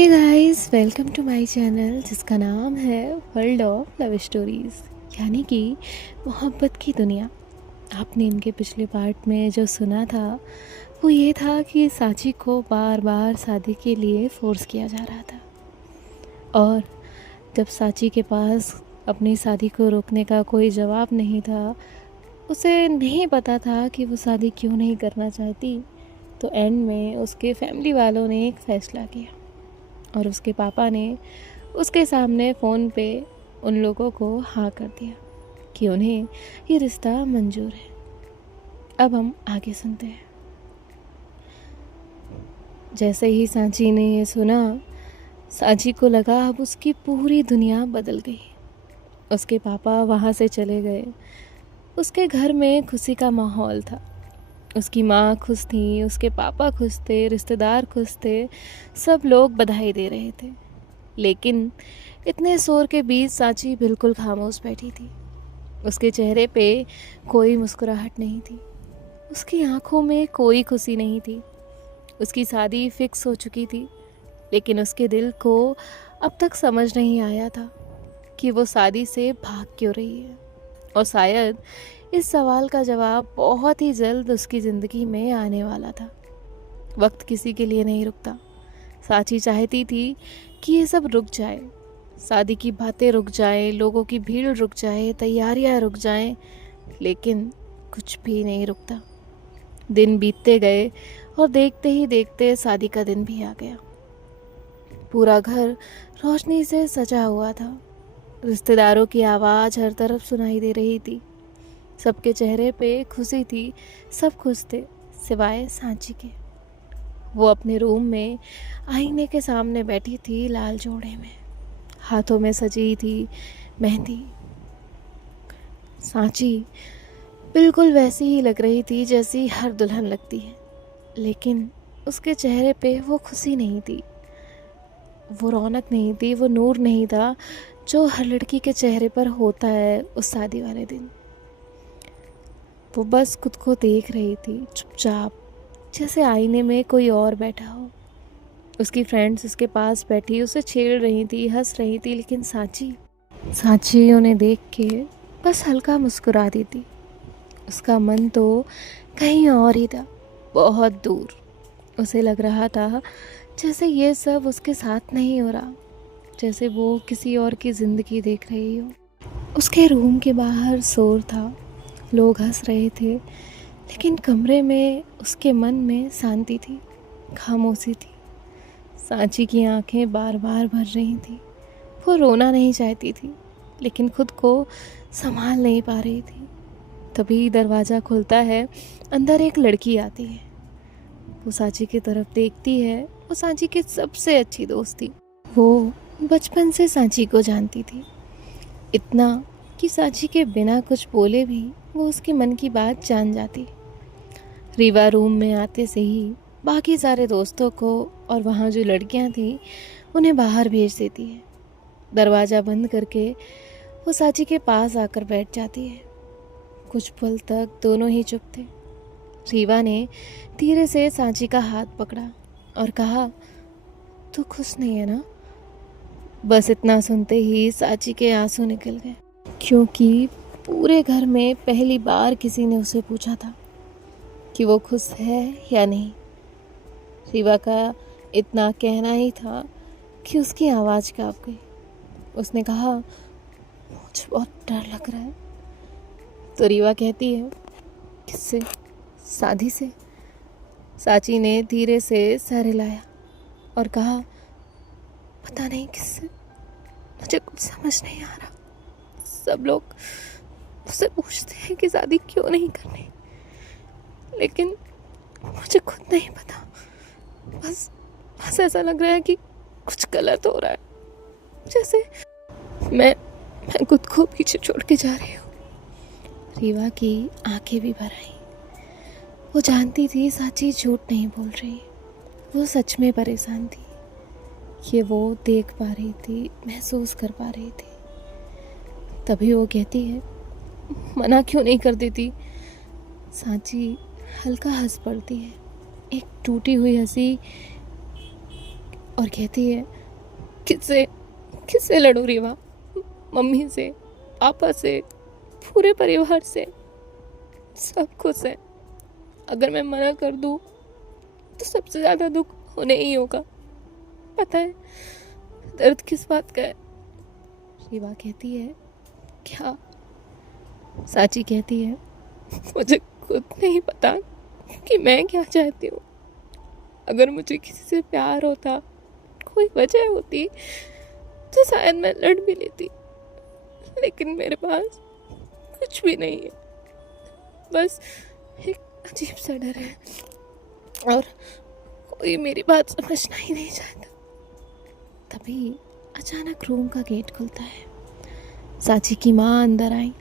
Hey guys, welcome to my channel जिसका नाम है वर्ल्ड ऑफ लव स्टोरीज़, यानी कि मोहब्बत की दुनिया। आपने इनके पिछले पार्ट में जो सुना था वो ये था कि सांची को बार बार शादी के लिए फ़ोर्स किया जा रहा था, और जब सांची के पास अपनी शादी को रोकने का कोई जवाब नहीं था, उसे नहीं पता था कि वो शादी क्यों नहीं करना चाहती, तो एंड में उसके फैमिली वालों ने एक फ़ैसला किया और उसके पापा ने उसके सामने फ़ोन पे उन लोगों को हाँ कर दिया कि उन्हें ये रिश्ता मंजूर है। अब हम आगे सुनते हैं। जैसे ही सांची ने ये सुना, सांची को लगा अब उसकी पूरी दुनिया बदल गई। उसके पापा वहाँ से चले गए। उसके घर में खुशी का माहौल था। उसकी माँ खुश थी, उसके पापा खुश थे, रिश्तेदार खुश थे, सब लोग बधाई दे रहे थे। लेकिन इतने शोर के बीच सांची बिल्कुल खामोश बैठी थी। उसके चेहरे पे कोई मुस्कुराहट नहीं थी, उसकी आंखों में कोई खुशी नहीं थी। उसकी शादी फिक्स हो चुकी थी, लेकिन उसके दिल को अब तक समझ नहीं आया था कि वो शादी से भाग क्यों रही है। और शायद इस सवाल का जवाब बहुत ही जल्द उसकी ज़िंदगी में आने वाला था। वक्त किसी के लिए नहीं रुकता। सांची चाहती थी कि ये सब रुक जाए, शादी की बातें रुक जाए, लोगों की भीड़ रुक जाए, तैयारियां रुक जाएं, लेकिन कुछ भी नहीं रुकता। दिन बीतते गए और देखते ही देखते शादी का दिन भी आ गया। पूरा घर रोशनी से सजा हुआ था। रिश्तेदारों की आवाज़ हर तरफ सुनाई दे रही थी। सबके चेहरे पे खुशी थी, सब खुश थे सिवाय सांची के। वो अपने रूम में आईने के सामने बैठी थी, लाल जोड़े में, हाथों में सजी थी मेहंदी। सांची बिल्कुल वैसी ही लग रही थी जैसी हर दुल्हन लगती है, लेकिन उसके चेहरे पे वो खुशी नहीं थी, वो रौनक नहीं थी, वो नूर नहीं था जो हर लड़की के चेहरे पर होता है उस शादी वाले दिन। वो बस खुद को देख रही थी चुपचाप, जैसे आईने में कोई और बैठा हो। उसकी फ्रेंड्स उसके पास बैठी उसे छेड़ रही थी, हंस रही थी, लेकिन सांची उन्हें देख के बस हल्का मुस्कुरा दी थी। उसका मन तो कहीं और ही था, बहुत दूर। उसे लग रहा था जैसे ये सब उसके साथ नहीं हो रहा, जैसे वो किसी और की ज़िंदगी देख रही हो। उसके रूम के बाहर शोर था, लोग हंस रहे थे, लेकिन कमरे में उसके मन में शांति थी, खामोशी थी। सांची की आंखें बार बार भर रही थी। वो रोना नहीं चाहती थी, लेकिन खुद को संभाल नहीं पा रही थी। तभी दरवाज़ा खुलता है, अंदर एक लड़की आती है। वो सांची की तरफ देखती है। वो सांची की सबसे अच्छी दोस्त थी। वो बचपन से सांची को जानती थी, इतना कि सांची के बिना कुछ बोले भी वो उसके मन की बात जान जाती। रीवा रूम में आते से ही बाकी सारे दोस्तों को और वहाँ जो लड़कियाँ थीं उन्हें बाहर भेज देती है। दरवाज़ा बंद करके वो सांची के पास आकर बैठ जाती है। कुछ पल तक दोनों ही चुप थे। रीवा ने धीरे से सांची का हाथ पकड़ा और कहा, तू खुश नहीं है ना? बस इतना सुनते ही सांची के आंसू निकल गए, क्योंकि पूरे घर में पहली बार किसी ने उसे पूछा था कि वो खुश है या नहीं। रीवा का इतना कहना ही था कि उसकी आवाज़ कांप गई। उसने कहा, मुझे बहुत डर लग रहा है। तो रीवा कहती है, किससे? शादी से। सांची ने धीरे से सर हिलाया और कहा, पता नहीं किससे, मुझे कुछ समझ नहीं आ रहा। सब लोग मुझसे पूछते हैं कि शादी क्यों नहीं करनी, लेकिन मुझे खुद नहीं पता। बस ऐसा लग रहा है कि कुछ गलत हो रहा है, जैसे मैं खुद को पीछे छोड़ के जा रही हूँ। रीवा की आंखें भी भर आईं। वो जानती थी सांची झूठ नहीं बोल रही, वो सच में परेशान थी। ये वो देख पा रही थी, महसूस कर पा रही थी। तभी वो कहती है, मना क्यों नहीं कर देती? सांची हल्का हंस पड़ती है, एक टूटी हुई हंसी, और कहती है, किससे किससे लड़ूं रीवा? मम्मी से, पापा से, पूरे परिवार से, सब खुश है। अगर मैं मना कर दूं तो सबसे ज़्यादा दुख उन्हें ही होगा। पता है दर्द किस बात का है? रीवा कहती है, क्या? साची कहती है, मुझे खुद नहीं पता कि मैं क्या चाहती हूँ। अगर मुझे किसी से प्यार होता, कोई वजह होती, तो शायद मैं लड़ भी लेती, लेकिन मेरे पास कुछ भी नहीं है। बस एक अजीब सा डर है और कोई मेरी बात समझना ही नहीं चाहता। तभी अचानक रूम का गेट खुलता है। साची की माँ अंदर आई।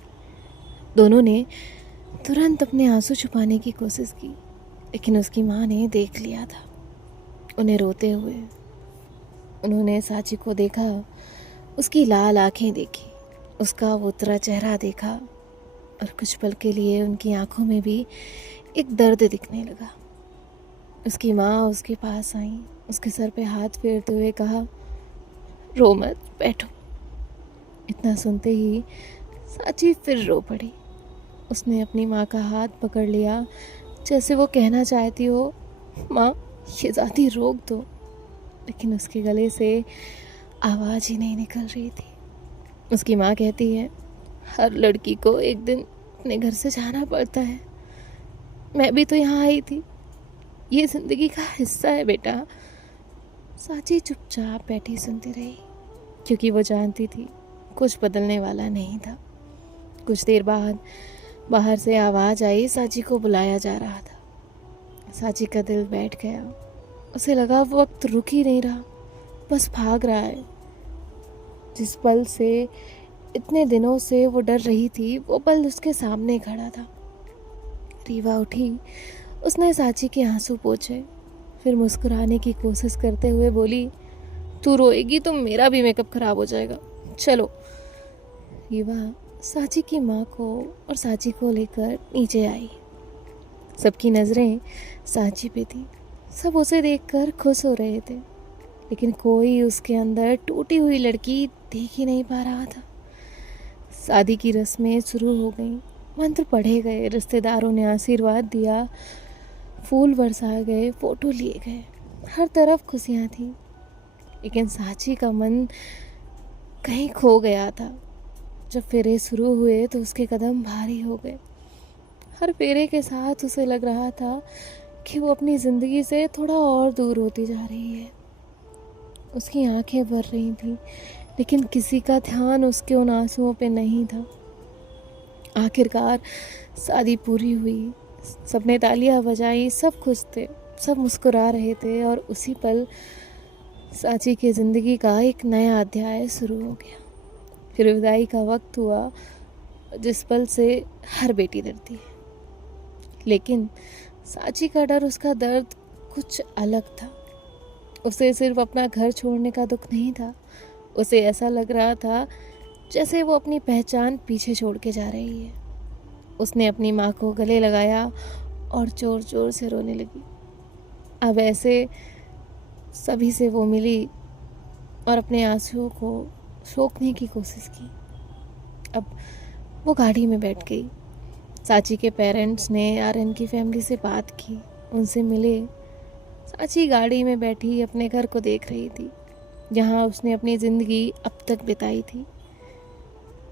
दोनों ने तुरंत अपने आंसू छुपाने की कोशिश की, लेकिन उसकी माँ ने देख लिया था उन्हें रोते हुए। उन्होंने साची को देखा, उसकी लाल आंखें देखी, उसका वो उतरा चेहरा देखा और कुछ पल के लिए उनकी आंखों में भी एक दर्द दिखने लगा। उसकी माँ उसके पास आई, उसके सर पे हाथ फेरते हुए कहा, रो मत, बैठो। इतना सुनते ही साची फिर रो पड़ी। उसने अपनी माँ का हाथ पकड़ लिया, जैसे वो कहना चाहती हो, माँ ये ज़्यादा रोक दो, लेकिन उसके गले से आवाज़ ही नहीं निकल रही थी। उसकी माँ कहती है, हर लड़की को एक दिन अपने घर से जाना पड़ता है। मैं भी तो यहाँ आई थी, ये ज़िंदगी का हिस्सा है बेटा। साची चुपचाप बैठी सुनती रही, क्योंकि वो जानती थी कुछ बदलने वाला नहीं था। कुछ देर बाद बाहर से आवाज़ आई, साची को बुलाया जा रहा था। साची का दिल बैठ गया। उसे लगा वो वक्त रुक ही नहीं रहा, बस भाग रहा है। जिस पल से इतने दिनों से वो डर रही थी, वो पल उसके सामने खड़ा था। रीवा उठी, उसने साची के आंसू पोंछे, फिर मुस्कुराने की कोशिश करते हुए बोली, तू रोएगी तो मेरा भी मेकअप खराब हो जाएगा, चलो। रीवा साची की माँ को और साची को लेकर नीचे आई। सबकी नज़रें साची पे थी। सब उसे देखकर खुश हो रहे थे, लेकिन कोई उसके अंदर टूटी हुई लड़की देख ही नहीं पा रहा था। शादी की रस्में शुरू हो गईं, मंत्र पढ़े गए, रिश्तेदारों ने आशीर्वाद दिया, फूल बरसाए गए, फोटो लिए गए, हर तरफ खुशियाँ थीं। लेकिन साची का मन कहीं खो गया था। जब फेरे शुरू हुए तो उसके कदम भारी हो गए। हर फेरे के साथ उसे लग रहा था कि वो अपनी ज़िंदगी से थोड़ा और दूर होती जा रही है। उसकी आंखें भर रही थीं, लेकिन किसी का ध्यान उसके उन आंसुओं पे नहीं था। आखिरकार शादी पूरी हुई, सबने तालियां बजाई, सब खुश थे, सब मुस्कुरा रहे थे, और उसी पल साची की ज़िंदगी का एक नया अध्याय शुरू हो गया। फिर विदाई का वक्त हुआ, जिस पल से हर बेटी डरती है। लेकिन साची का डर, उसका दर्द कुछ अलग था। उसे सिर्फ अपना घर छोड़ने का दुख नहीं था। उसे ऐसा लग रहा था जैसे वो अपनी पहचान पीछे छोड़ के जा रही है। उसने अपनी माँ को गले लगाया और जोर जोर से रोने लगी। अब ऐसे सभी से वो मिली और अपने आंसुओं को सोखने की कोशिश की। अब वो गाड़ी में बैठ गई। साची के पेरेंट्स ने आर्यन की फैमिली से बात की, उनसे मिले। साची गाड़ी में बैठी अपने घर को देख रही थी, जहाँ उसने अपनी ज़िंदगी अब तक बिताई थी।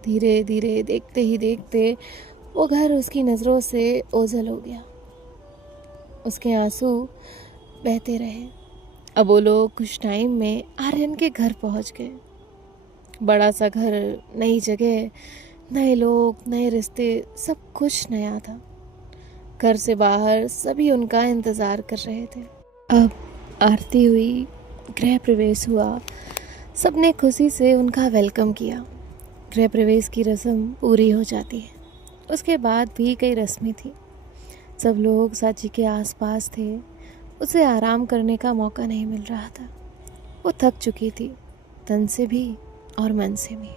धीरे धीरे, देखते ही देखते वो घर उसकी नज़रों से ओझल हो गया। उसके आंसू बहते रहे। अब वो लोग कुछ टाइम में आर्यन के घर पहुंच गए। बड़ा सा घर, नई जगह, नए लोग, नए रिश्ते, सब कुछ नया था। घर से बाहर सभी उनका इंतज़ार कर रहे थे। अब आरती हुई, गृह प्रवेश हुआ, सबने खुशी से उनका वेलकम किया। गृह प्रवेश की रस्म पूरी हो जाती है। उसके बाद भी कई रस्में थी। सब लोग साची के आसपास थे। उसे आराम करने का मौका नहीं मिल रहा था। वो थक चुकी थी, तन से भी और मन से भी।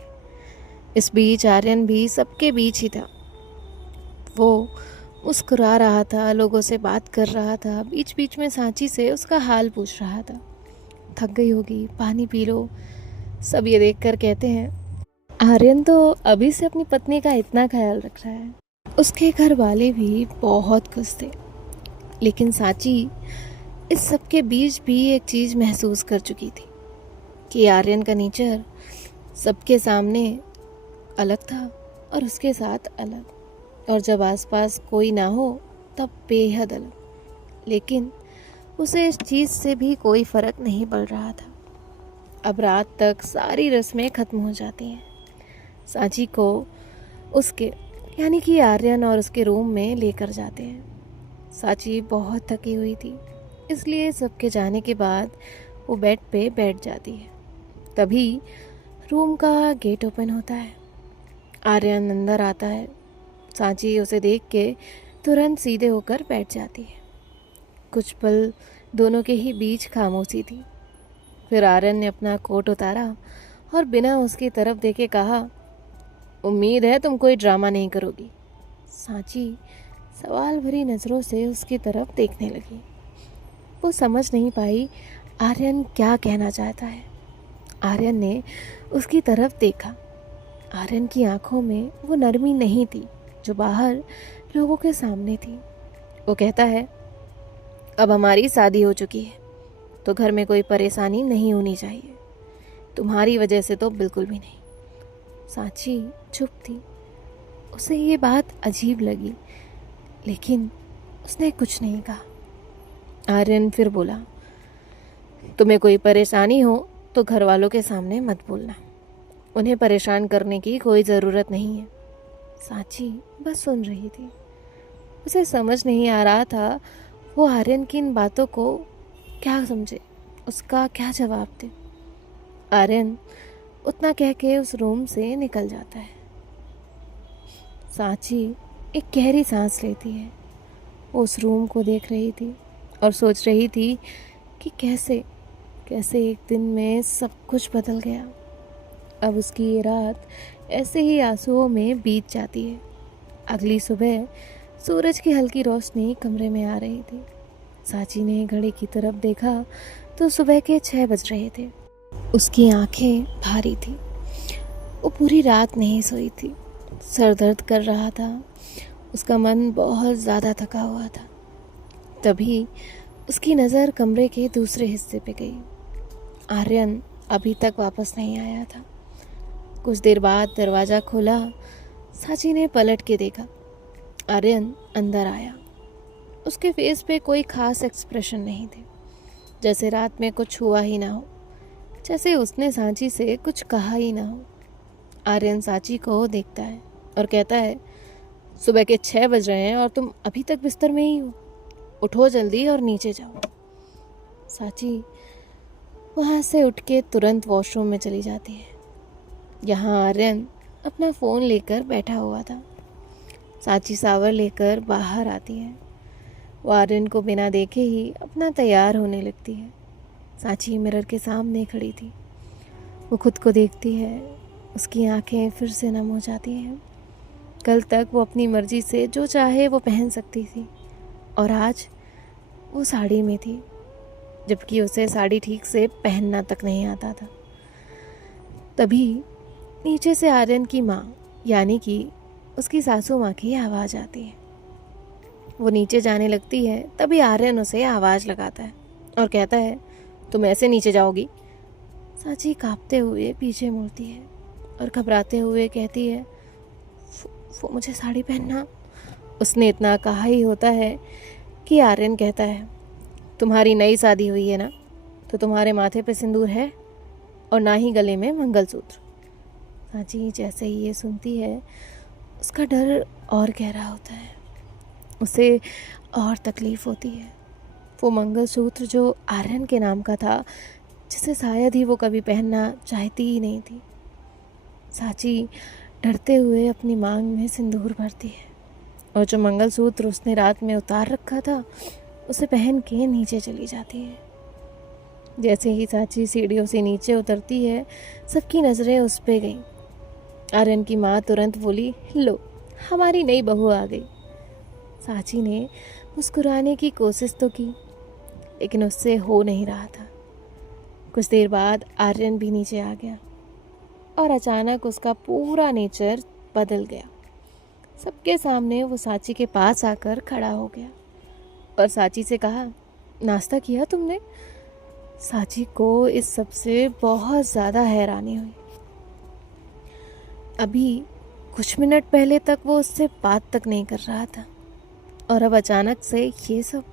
इस बीच आर्यन भी सबके बीच ही था। वो मुस्कुरा रहा था, लोगों से बात कर रहा था, बीच बीच में साची से उसका हाल पूछ रहा था। थक गई होगी, पानी पी लो। सब ये देखकर कहते हैं आर्यन तो अभी से अपनी पत्नी का इतना ख्याल रख रहा है। उसके घर वाले भी बहुत खुश थे, लेकिन सांची इस सब के बीच भी एक चीज़ महसूस कर चुकी थी कि आर्यन का नेचर सबके सामने अलग था और उसके साथ अलग, और जब आसपास कोई ना हो तब बेहद अलग। लेकिन उसे इस चीज़ से भी कोई फ़र्क नहीं पड़ रहा था। अब रात तक सारी रस्में ख़त्म हो जाती हैं। सांची को उसके यानी कि आर्यन और उसके रूम में लेकर जाते हैं। सांची बहुत थकी हुई थी, इसलिए सबके जाने के बाद वो बेड पे बैठ जाती है। तभी रूम का गेट ओपन होता है। आर्यन अंदर आता है। सांची उसे देख के तुरंत सीधे होकर बैठ जाती है। कुछ पल दोनों के ही बीच खामोशी थी। फिर आर्यन ने अपना कोट उतारा और बिना उसकी तरफ देखे कहा, उम्मीद है तुम कोई ड्रामा नहीं करोगी। सांची सवाल भरी नज़रों से उसकी तरफ देखने लगी। वो समझ नहीं पाई आर्यन क्या कहना चाहता है। आर्यन ने उसकी तरफ देखा। आर्यन की आंखों में वो नरमी नहीं थी जो बाहर लोगों के सामने थी। वो कहता है, अब हमारी शादी हो चुकी है तो घर में कोई परेशानी नहीं होनी चाहिए, तुम्हारी वजह से तो बिल्कुल भी नहीं। सांची चुप थी। उसे ये बात अजीब लगी, लेकिन उसने कुछ नहीं कहा। आर्यन फिर बोला, तुम्हें कोई परेशानी हो तो घर वालों के सामने मत बोलना, उन्हें परेशान करने की कोई ज़रूरत नहीं है। सांची बस सुन रही थी। उसे समझ नहीं आ रहा था वो आर्यन की इन बातों को क्या समझे, उसका क्या जवाब दे। आर्यन उतना कह के उस रूम से निकल जाता है। सांची एक गहरी सांस लेती है। वो उस रूम को देख रही थी और सोच रही थी कि कैसे कैसे एक दिन में सब कुछ बदल गया। अब उसकी ये रात ऐसे ही आंसुओं में बीत जाती है। अगली सुबह सूरज की हल्की रोशनी कमरे में आ रही थी। सांची ने घड़ी की तरफ देखा तो सुबह के 6 बज रहे थे। उसकी आंखें भारी थी। वो पूरी रात नहीं सोई थी। सर दर्द कर रहा था। उसका मन बहुत ज़्यादा थका हुआ था। तभी उसकी नज़र कमरे के दूसरे हिस्से पे गई। आर्यन अभी तक वापस नहीं आया था। कुछ देर बाद दरवाज़ा खोला। सांची ने पलट के देखा। आर्यन अंदर आया। उसके फेस पे कोई खास एक्सप्रेशन नहीं थे, जैसे रात में कुछ हुआ ही ना हो, जैसे उसने सांची से कुछ कहा ही ना हो। आर्यन सांची को देखता है और कहता है, सुबह के 6 बज रहे हैं और तुम अभी तक बिस्तर में ही हो, उठो जल्दी और नीचे जाओ। सांची वहाँ से उठ के तुरंत वॉशरूम में चली जाती है। यहाँ आर्यन अपना फ़ोन लेकर बैठा हुआ था। सांची शावर लेकर बाहर आती है। वो आर्यन को बिना देखे ही अपना तैयार होने लगती है। सांची मिरर के सामने खड़ी थी। वो खुद को देखती है। उसकी आंखें फिर से नम हो जाती हैं। कल तक वो अपनी मर्जी से जो चाहे वो पहन सकती थी, और आज वो साड़ी में थी, जबकि उसे साड़ी ठीक से पहनना तक नहीं आता था। तभी नीचे से आर्यन की माँ यानी कि उसकी सासू माँ की आवाज़ आती है। वो नीचे जाने लगती है। तभी आर्यन उसे आवाज़ लगाता है और कहता है, तुम ऐसे नीचे जाओगी? सांची कांपते हुए पीछे मुड़ती है और घबराते हुए कहती है, वो मुझे साड़ी पहनना। उसने इतना कहा ही होता है कि आर्यन कहता है, तुम्हारी नई शादी हुई है ना, तो तुम्हारे माथे पे सिंदूर है और ना ही गले में मंगलसूत्र। सांची जैसे ही ये सुनती है, उसका डर और गहरा होता है। उसे और तकलीफ़ होती है। वो मंगलसूत्र जो आर्यन के नाम का था, जिसे शायद ही वो कभी पहनना चाहती ही नहीं थी। सांची डरते हुए अपनी मांग में सिंदूर भरती है और जो मंगलसूत्र उसने रात में उतार रखा था, उसे पहन के नीचे चली जाती है। जैसे ही सांची सीढ़ियों से नीचे उतरती है, सबकी नज़रें उस पे गईं। आर्यन की माँ तुरंत बोली, लो हमारी नई बहू आ गई। सांची ने मुस्कुराने की कोशिश तो की, लेकिन उससे हो नहीं रहा था। कुछ देर बाद आर्यन भी नीचे आ गया और अचानक उसका पूरा नेचर बदल गया। सबके सामने वो सांची के पास आकर खड़ा हो गया और सांची से कहा, नाश्ता किया तुमने? सांची को इस सब से बहुत ज़्यादा हैरानी हुई। अभी कुछ मिनट पहले तक वो उससे बात तक नहीं कर रहा था और अब अचानक से ये सब।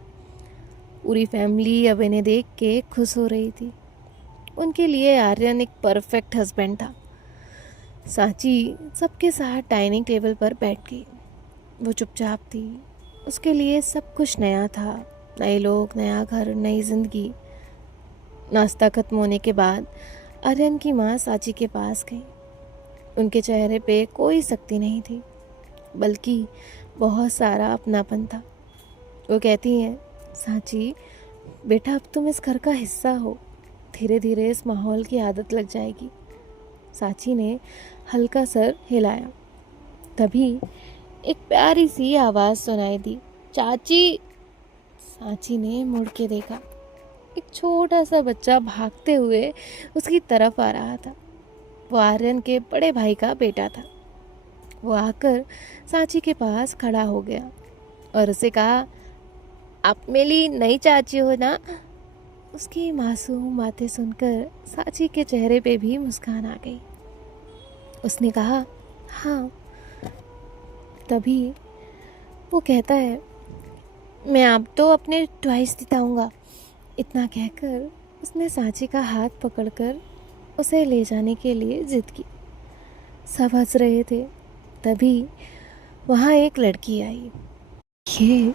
पूरी फैमिली अब इन्हें देख के खुश हो रही थी। उनके लिए आर्यन एक परफेक्ट हस्बैंड था। सांची सबके साथ डाइनिंग टेबल पर बैठ गई। वो चुपचाप थी। उसके लिए सब कुछ नया था, नए लोग, नया घर, नई जिंदगी। नाश्ता खत्म होने के बाद आर्यन की माँ सांची के पास गई। उनके चेहरे पे कोई सख्ती नहीं थी, बल्कि बहुत सारा अपनापन था। वो कहती हैं, सांची बेटा, अब तुम इस घर का हिस्सा हो। धीरे धीरे इस माहौल की आदत लग जाएगी। सांची ने हल्का सर हिलाया। तभी एक प्यारी सी आवाज़ सुनाई दी, चाची। सांची ने मुड़ के देखा। एक छोटा सा बच्चा भागते हुए उसकी तरफ आ रहा था। वो आर्यन के बड़े भाई का बेटा था। वो आकर सांची के पास खड़ा हो गया और उसे कहा, आप मेरी नई चाची हो ना? उसकी मासूम बातें सुनकर सांची के चेहरे पे भी मुस्कान आ गई। उसने कहा, हाँ। तभी वो कहता है, मैं आप तो अपने ट्वाइस दिखाऊंगा। इतना कहकर उसने सांची का हाथ पकड़कर उसे ले जाने के लिए जिद की। सब हंस रहे थे। तभी वहाँ एक लड़की आई। ये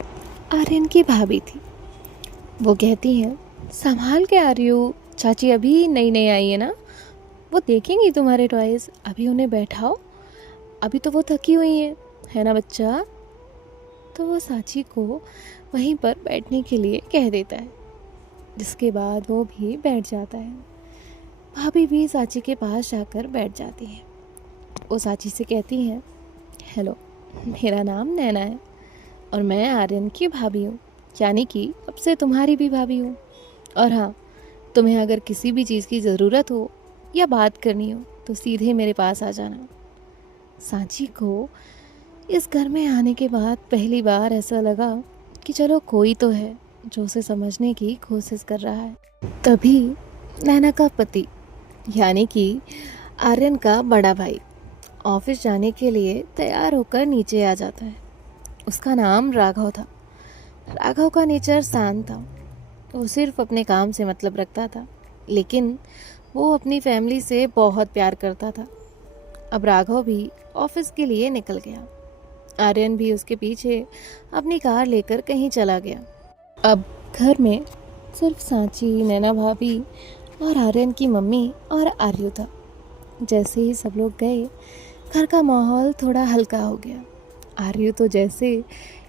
आर्यन की भाभी थी। वो कहती हैं, संभाल के आ रही हो चाची, अभी नई नई आई है ना, वो देखेंगी तुम्हारे टॉयज़, अभी उन्हें बैठाओ, अभी तो वो थकी हुई है ना बच्चा? तो वो सांची को वहीं पर बैठने के लिए कह देता है, जिसके बाद वो भी बैठ जाता है। भाभी भी सांची के पास जाकर बैठ जाती है। वो सांची से कहती हैं, हेलो, मेरा नाम नैना है और मैं आर्यन की भाभी हूँ, यानी कि अब से तुम्हारी भी भाभी हूँ। और हाँ, तुम्हें अगर किसी भी चीज़ की ज़रूरत हो या बात करनी हो तो सीधे मेरे पास आ जाना। सांची को इस घर में आने के बाद पहली बार ऐसा लगा कि चलो कोई तो है जो उसे समझने की कोशिश कर रहा है। तभी नैना का पति यानी कि आर्यन का बड़ा भाई ऑफिस जाने के लिए तैयार होकर नीचे आ जाता है। उसका नाम राघव था। राघव का नेचर शांत था। वो सिर्फ अपने काम से मतलब रखता था, लेकिन वो अपनी फैमिली से बहुत प्यार करता था। अब राघव भी ऑफिस के लिए निकल गया। आर्यन भी उसके पीछे अपनी कार लेकर कहीं चला गया। अब घर में सिर्फ सांची, नैना भाभी और आर्यन की मम्मी और आर्यू था। जैसे ही सब लोग गए, घर का माहौल थोड़ा हल्का हो गया। आर्यू तो जैसे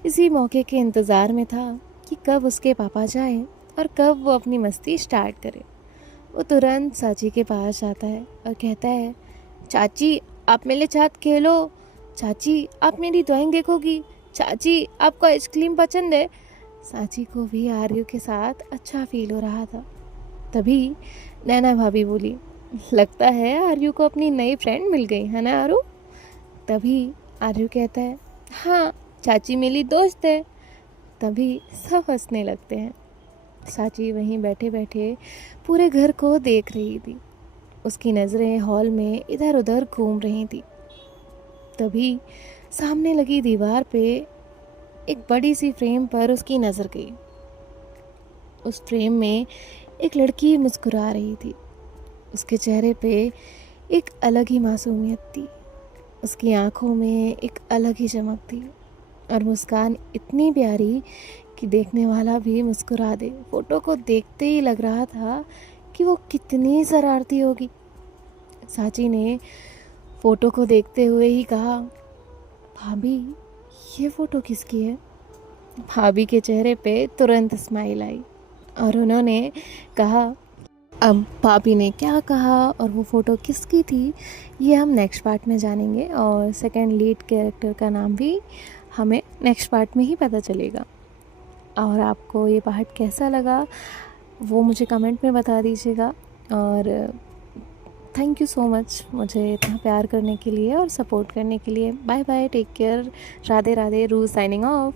इसी मौके के इंतज़ार में था कि कब उसके पापा जाएं और कब वो अपनी मस्ती स्टार्ट करे। वो तुरंत सांची के पास जाता है और कहता है, चाची आप मेरे साथ खेलो, चाची आप मेरी ड्राइंग देखोगी, चाची आपको आइसक्रीम पसंद है। सांची को भी आर्यू के साथ अच्छा फील हो रहा था। तभी नैना भाभी बोली, लगता है आर्यू को अपनी नई फ्रेंड मिल गई है ना आरू? तभी आर्यू कहता है, हाँ चाची मेरी दोस्त है। तभी सब हंसने लगते हैं। सांची वहीं बैठे बैठे पूरे घर को देख रही थी। उसकी नज़रें हॉल में इधर उधर घूम रही थी। तभी सामने लगी दीवार पे एक बड़ी सी फ्रेम पर उसकी नज़र गई। उस फ्रेम में एक लड़की मुस्कुरा रही थी। उसके चेहरे पे एक अलग ही मासूमियत थी। उसकी आंखों में एक अलग ही चमक थी और मुस्कान इतनी प्यारी कि देखने वाला भी मुस्कुरा दे। फ़ोटो को देखते ही लग रहा था कि वो कितनी शरारती होगी। सांची ने फ़ोटो को देखते हुए ही कहा, भाभी ये फ़ोटो किसकी है? भाभी के चेहरे पे तुरंत स्माइल आई और उन्होंने कहा, अब भाभी ने क्या कहा और वो फ़ोटो किसकी थी ये हम नेक्स्ट पार्ट में जानेंगे, और सेकंड लीड कैरेक्टर का नाम भी हमें नेक्स्ट पार्ट में ही पता चलेगा। और आपको ये पार्ट कैसा लगा वो मुझे कमेंट में बता दीजिएगा। और थैंक यू सो मच मुझे इतना प्यार करने के लिए और सपोर्ट करने के लिए। Bye bye, take care, Radhe Radhe, रू साइनिंग ऑफ।